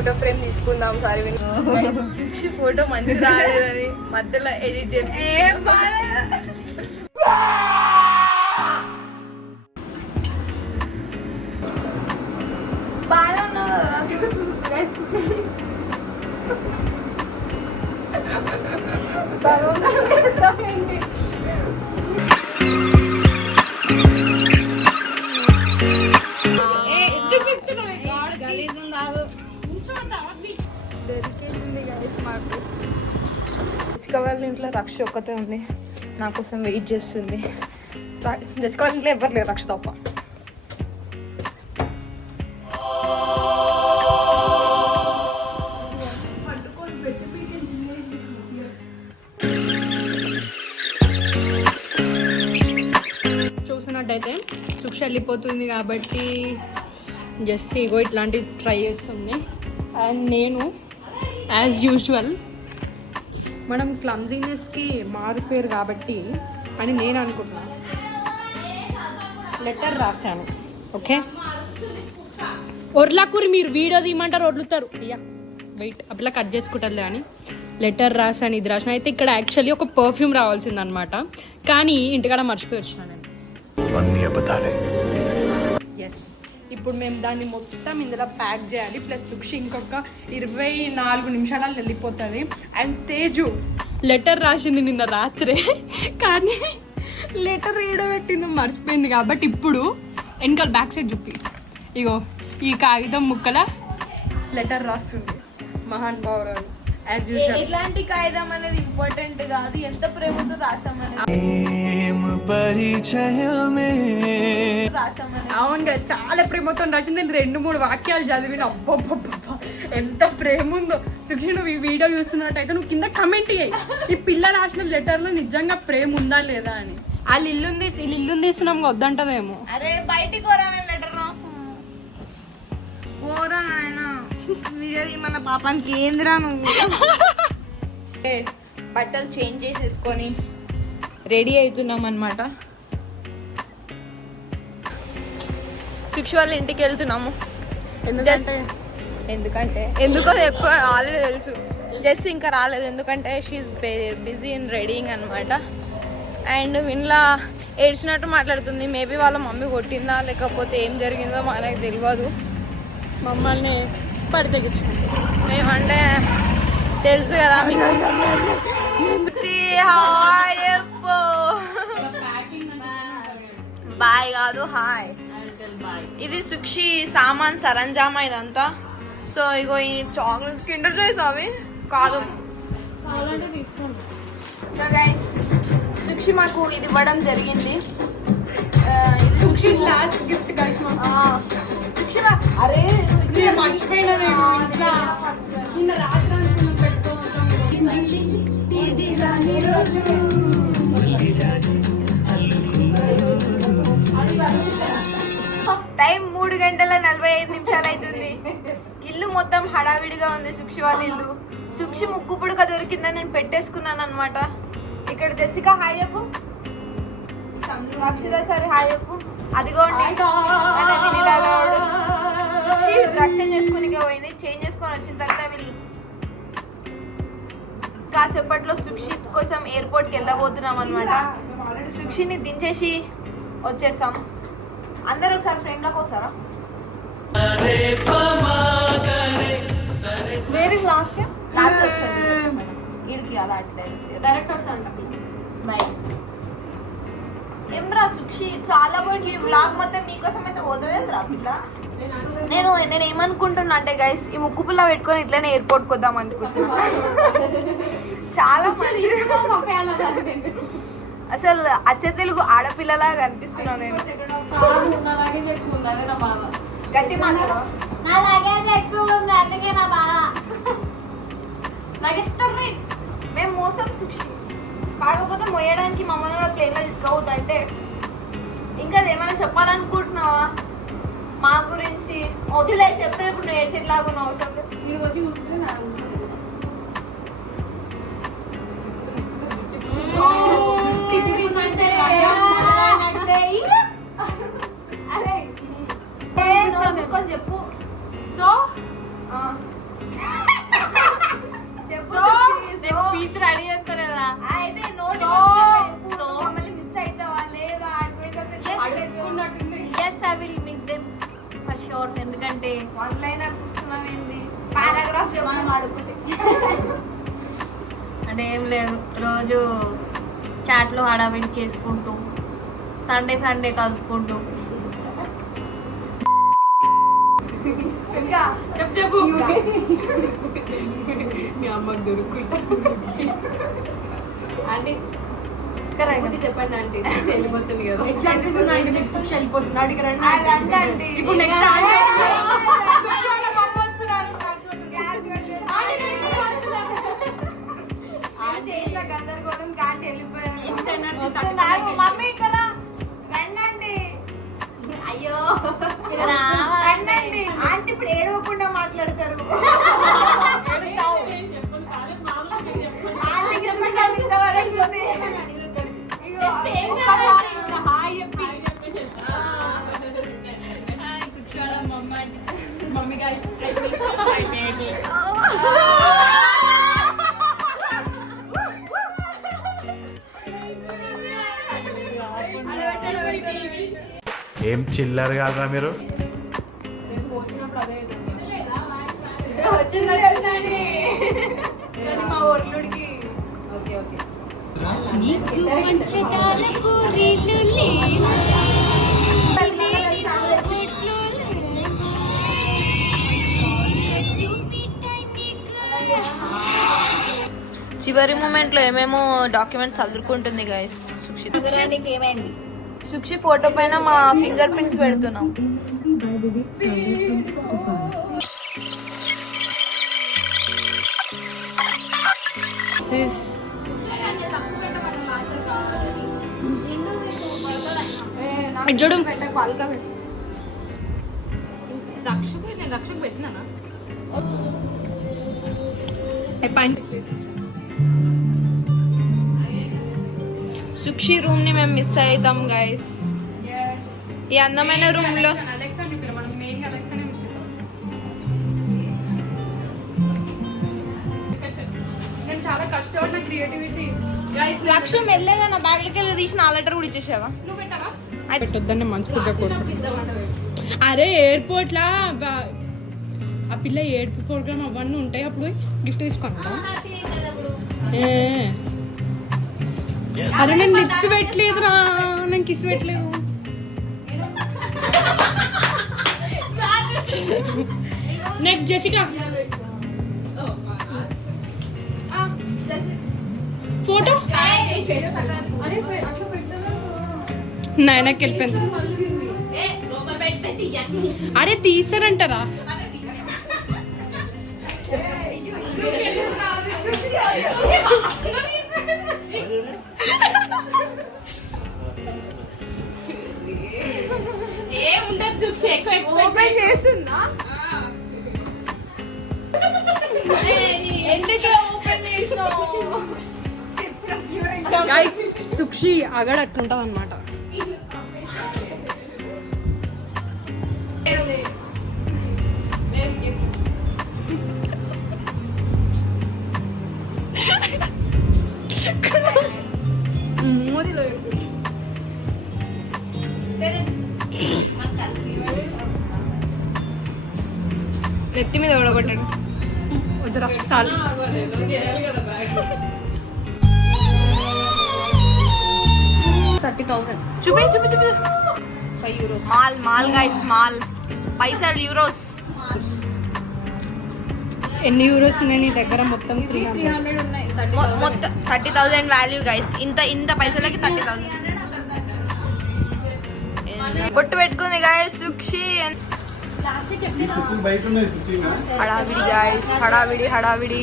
Photo frame తీసుకుందాం sorry సుక్షి photo మంచి రాలేదని మధ్యలో ఎడిట్ ఏం బాగా దొరికేసింది గైస్ మాకు. జెసికా వాళ్ళ ఇంట్లో రక్ష ఒక్కతే ఉంది, నా కోసం వెయిట్ చేస్తుంది. జెసికా వాళ్ళ ఇంట్లో ఎవరు లేరు రక్ష తప్ప. చూసినట్టయితే సుక్ష వెళ్ళిపోతుంది కాబట్టి జస్ట్ ఇగో ఇట్లాంటివి ట్రై చేస్తుంది. అండ్ నేను యాజ్ యూజువల్ మనం క్లమ్జీనెస్కి మారిపోయారు కాబట్టి అని నేను అనుకుంటున్నాను. లెటర్ రాశాను. ఓకే, ఒర్లాకూరి మీరు వీడియో తీయమంటారు వదులుతారు. అయ్యా వెయిట్ అట్లా కట్ చేసుకుంటారులే అని లెటర్ రాశాను. ఇది రాసిన అయితే ఇక్కడ యాక్చువల్లీ ఒక పర్ఫ్యూమ్ రావాల్సింది అనమాట, కానీ ఇంటికాడ మర్చిపోయి వచ్చినా నేను. ఎస్, ఇప్పుడు మేము దాన్ని మొత్తం ఇందులో ప్యాక్ చేయాలి. ప్లస్ సుక్షి ఇంకొక 24 నిమిషాలలో వెళ్ళిపోతుంది. అండ్ తేజు లెటర్ రాసింది నిన్న రాత్రే, కానీ లెటర్ ఏడబెట్టింది మర్చిపోయింది. కాబట్టి ఇప్పుడు వెనకాల బ్యాక్ సైడ్ చూపి ఇగో ఈ కాగితం ముక్కల లెటర్ రాస్తుంది మహాన్ భావురాలు. ఎట్లాంటి కాగితం అనేది ఇంపార్టెంట్ కాదు, ఎంత ప్రేమతో రాసామని. అవును కదా, చాలా ప్రేమతో రాసింది. నేను 2-3 వాక్యాలు చదివిన. అబ్బబ్బబ్బా ఎంత ప్రేమ ఉందో. సుక్షి నువ్వు ఈ వీడియో చూస్తున్నట్టయితే నువ్వు కింద కమెంట్ చేయి, ఈ పిల్ల రాసిన లెటర్ లో నిజంగా ప్రేమ ఉందా లేదా అని. వాళ్ళు ఇల్లు తీస్తున్నాం వద్దంటదేమో. అరే బయటికి లెటర్ పోరా ఆయన వీడియో మన పాపానికి ఏందిరా నువ్వు. బట్టలు చేంజ్ చేసేసుకొని రెడీ అవుతున్నాం అనమాట. సుక్షి వాళ్ళ ఇంటికి వెళ్తున్నాము. ఎందుకంటే ఎందుకో ఎక్కువ ఆల్రెడీ తెలుసు. జస్ట్ ఇంకా రాలేదు ఎందుకంటే షీఈస్ బిజీ ఇన్ రెడీయింగ్ అనమాట. అండ్ విన్లా ఏడ్చినట్టు మాట్లాడుతుంది. మేబీ వాళ్ళ మమ్మీ కొట్టిందా లేకపోతే ఏం జరిగిందో మనకు తెలియదు. మమ్మల్ని పడితెగించాం మేమంటే తెలుసు కదా మీకు. బాయ్ కాదు హాయ్. ఇది సుక్షి సామాన్ సరంజామా ఇదంతా. సో ఇగో ఈ చాక్లెట్స్ కిండర్ జాయ్స్ అవి కాదు. సో గైస్ సుక్షి మాకు ఇది ఇవ్వడం జరిగింది. ఇది సుక్షి లాస్ట్ గిఫ్ట్ గైస్. సుక్షి అరే మర్చిపోయినా నిన్న రాత్రి అనుకున్నాం పెట్టుకోవడం. టైం 3:45 అవుతుంది. ఇల్లు మొత్తం హడావిడిగా ఉంది. సుక్షి వాళ్ళ ఇల్లు. సుక్షి ముక్కు పుడక దొరికిందని నేను పెట్టేసుకున్నాను అనమాట. ఇక్కడ జెసికా హాయ్ చెప్పు, అక్షిత సరే హాయ్ చెప్పు. అదిగోండి సుక్షి డ్రెస్ చేంజ్ చేసుకుని పోయింది. చేంజ్ చేసుకొని వచ్చిన తర్వాత వీళ్ళు కాసేపట్లో సుక్షి కోసం ఎయిర్పోర్ట్కి వెళ్ళబోతున్నాం అనమాట. సుక్షిని దించేసి వచ్చేసాం. అందరూ ఒకసారి ఫ్రెండ్లోకి వస్తారా? లాస్ట్ వస్తుంది ఇడికి అలా డైరెక్ట్ వస్తాంట. ఏమ్రా సుక్షి చాలా పోయి వ్లాగ్ మొత్తం మీకోసం అయితే పోతుందేంద్రా పిల్ల. నేను ఏమనుకుంటున్నా అంటే గైస్ ఈ ముక్కు పుల్ల పెట్టుకొని ఇట్లనే ఎయిర్పోర్ట్కి వద్దాం అనుకుంటున్నా. చాలా అసలు అచ్చ తెలుగు ఆడపిల్లలాగా అనిపిస్తున్నా నేను. గట్టి మాట్లాడు. మేము మోసం సుక్షి కాకపోతే మొయ్యడానికి మమ్మల్ని కూడా ప్లేన్లో తీసుకోవద్దు అంటే ఇంకా ఏమైనా చెప్పాలనుకుంటున్నావా మా గురించి? వదిలే చెప్తే ఇప్పుడు నువ్వు ఏడ్చేట్లాగా ఉన్న అవసరం చెప్పు. సో అంటే వన్ లైనర్స్ ఇస్తున్నాం ఏంది పారాగ్రాఫ్ చెప్పమని అడుగుతే అంటే ఏం లేదు, రోజు చాట్లో హడావిడి చేసుకుంటూ సండే సండే కలుసుకుంటూ ఇంకా చెప్పు మీ అమ్మకి దొరుకుంటా అంటే చెప్పండి అంటే వెళ్ళిపోతుంది కదా. ఎట్లా అనిపిస్తుంది అంటే మీకు శిక్ష వెళ్ళిపోతుంది అడిగి రండి అది అండి. ఇప్పుడు నెక్స్ట్ చేసిన గందరగోళం కాంటి వెళ్ళిపోయారు. ఇంత ఎనర్జీ వస్తుంది. మమ్మీ ఇక్కడ రండి. అయ్యో రండి ఆంటీ ఇప్పుడు ఏడవకుండా మాట్లాడతారు. ఆంటీకి దుఃఖం ఇంతవరకు ఉంది. ఇగో, ఒక్కసారి ఇలా హాయ్ చెప్పి మమ్మీ గైస్ ఏం చిల్లర్ కాదురా మీరు. వచ్చిందండి కానీ మా ఒర్లుడికి ఓకే ఓకే చివరి మూమెంట్ లో ఏమేమో డాక్యుమెంట్స్ చదువుకుంటుంది గైస్. ఏమైంది? సుక్షి ఫోటో పైన మా ఫింగర్ ప్రింట్స్ పెడుతున్నాం. చూడు నేను రక్షకు పెట్టినానా? సుక్షి రూమ్ ని మేము మిస్ అవుతాం గైస్. ఈ అందమైన రూమ్ లో నేను చాలా కష్టపడిన క్రియేటివిటీ లక్ష మెల్లగా నా బ్యాగ్ లకి వెళ్ళి తీసి నా లెటర్ కూడా ఇచ్చేసావా? నువ్వు పెట్టావా? పెట్టొద్దని మనస్ఫూర్తిగా కోరుకుంటున్నాను. అరే ఎయిర్పోర్ట్ లా ఆ పిల్ల ఏడుపు ప్రోగ్రామ్ అవన్నీ ఉంటాయి, అప్పుడు గిఫ్ట్ తీసుకుంటా. అరే నేను లిప్స్ పెట్టలేదురా, నేను కిస్ పెట్టలేదు. నెక్స్ట్ జెసికా ఫోటో నాయనకి వెళ్ళిపోయింది. అరే తీసారంటారా? ఏముండదు ఎక్కువ చేస్తుందా? సుక్షి అగడ అట్లుంటది అనమాట. నెత్తి మీద ఓడగొట్టాడు. వద్దురా చాలు. చూపి చూపి చూపి. Mall mall guys mall. పైసలు యూరోస్. ఎన్ని యూరోస్ ఉన్నాయి నీ దగ్గర? మొత్తం 300 ఉన్నాయి. మొత్తం 30,000 వాల్యూ గైస్. ఇంత పైసలకి 30,000 పొట్టు పెట్టుకుంది గాయస్ సుక్షి. హడావిడి గాయస్, హడావిడి హడావిడి.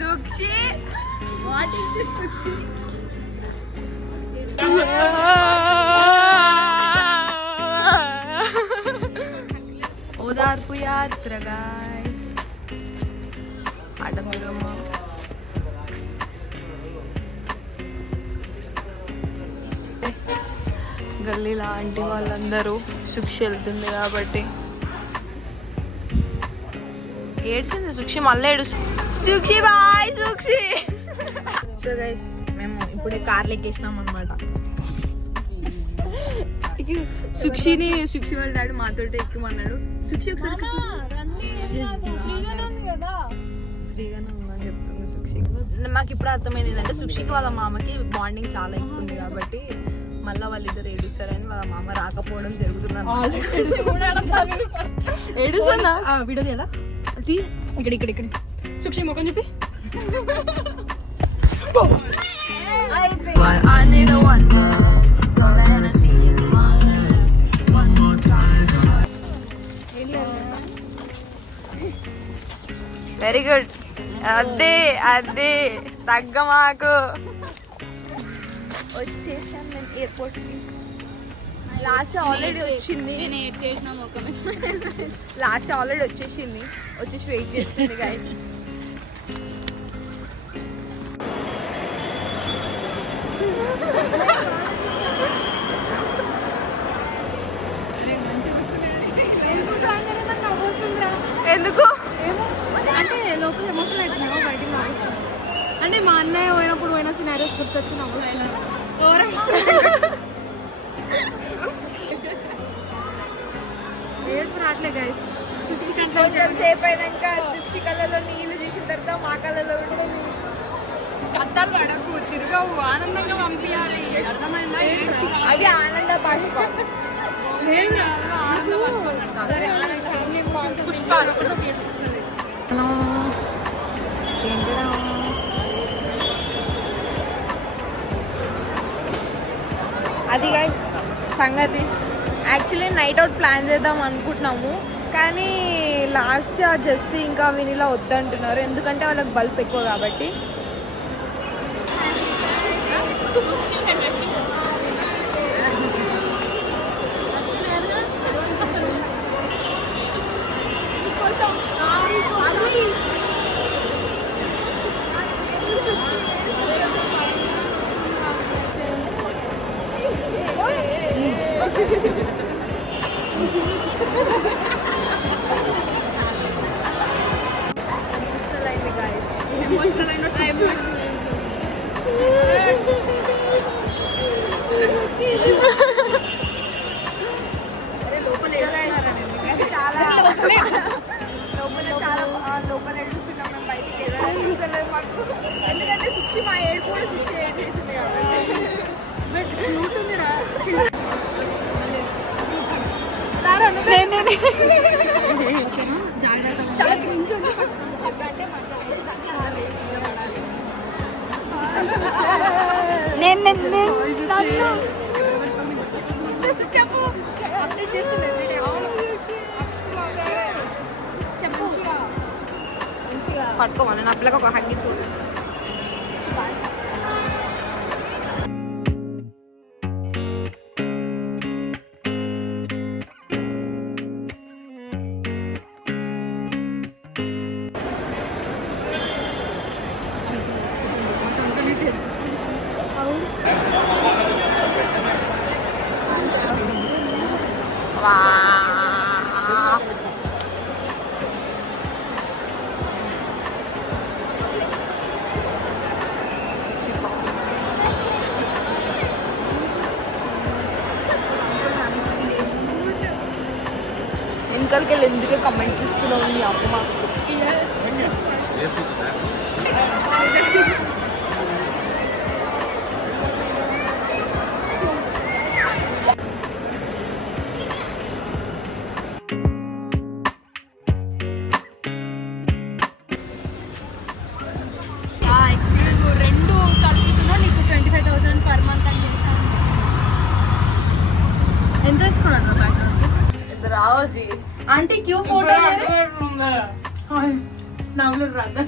సుక్షి వాట్ ఇస్ దిస్ సుక్షి? ఓదార్పు యాత్ర గాయస్. ఆటపురమ్మ గల్లీ లాంటి వాళ్ళందరూ సుక్షి వెళ్తుంది కాబట్టి ఏడ్చింది సుక్షి, మళ్ళీ ఏడుస్తుంది. సుక్షి బాయ్ సుక్షి. సో గైస్ మేము ఇప్పుడే కార్లు ఎక్కేసినాం అనమాట. సుక్షి వాళ్ళ డాడీ మాతో ఎక్కమన్నాడు. సుక్షి ఒకసారి ఫ్రీగానే ఉందని చెప్తుంది సుక్షి. మాకు ఇప్పుడు అర్థమైంది ఏంటంటే సుక్షికి వాళ్ళ మామకి బాండింగ్ చాలా ఎక్కువ ఉంది కాబట్టి మళ్ళీ వాళ్ళిద్దరు ఏడుస్తారని వాళ్ళ మామ రాకపోవడం జరుగుతుంది. ఏడుస్తుందా వీడియో ఎలా అది ఇక్కడ ఇక్కడ ఇక్కడ సుక్షి ముఖం చెప్పి వెరీ గుడ్. అదే అదే తగ్గ మాకు. వచ్చేసాం మేము ఎయిర్పోర్ట్ కి. లాస్ట్ ఆల్రెడీ వచ్చింది. లాస్ట్ ఆల్రెడీ వచ్చేసింది. వచ్చేసి వెయిట్ చేస్తుంది గైస్. ఎందుకు అంటే లోపల ఎమోషన్ అవుతున్నావు, బయటికి నవ్వుతున్నావు. అంటే మా అన్నయ్య పోయినప్పుడు పోయిన సినారీస్ గుర్తొచ్చి నవ్వుతున్నాను. ఏడుపు రావట్లే గైస్. సుక్షి కంట్లో కొంచెం సేపు అయినాక సుక్షి కళ్ళలో నీళ్లు చూసిన తర్వాత మా కళ్ళలో కూడా కత్తాలు పడకు, తిరగవు, ఆనందంగా పంపించాలి. అర్థమైందా? అది ఆనంద బాష్ప. ఆనంద సరే ఆనంద పుష్పాలు అది గైస్ సంగతి. యాక్చువల్లీ నైట్ అవుట్ ప్లాన్ చేద్దాం అనుకుంటున్నాము, కానీ లాస్ట్ జెస్సీ ఇంకా వినీలా వద్దంటున్నారు, ఎందుకంటే వాళ్ళకి బల్బ్ ఎక్కువ కాబట్టి. లోపల ఏడుస్తున్నాం మేము, బయటికి ఏడలేదు మాకు, ఎందుకంటే సుక్షి మా ఏడు కూడా సుక్షి ఏడు చేసింది కాబట్టి. బట్ క్యూట్ ఉందిరా. చెప్పు అప్డేట్ చేస్తుంది ఎవ్రీడే. చెప్పు పట్టుకోమా, నేను అప్పలకు ఒక హగ్గి చూద్దాం. వెనకాలకి వెళ్ళి ఎందుకే కమెంట్ ఇస్తున్నావు నీ అమ్మ. ఎక్స్పీరియన్స్ రెండు కలుపుతున్నా నీకు 25,000 పర్ మంత్ అని చెప్తాను. ఎంత తీసుకున్నాను బ్యాక్గ్రౌండ్? ఇద్దరు రావచ్చి ఆంటీ క్యూ ఫోటో నవ్వులు రాదు.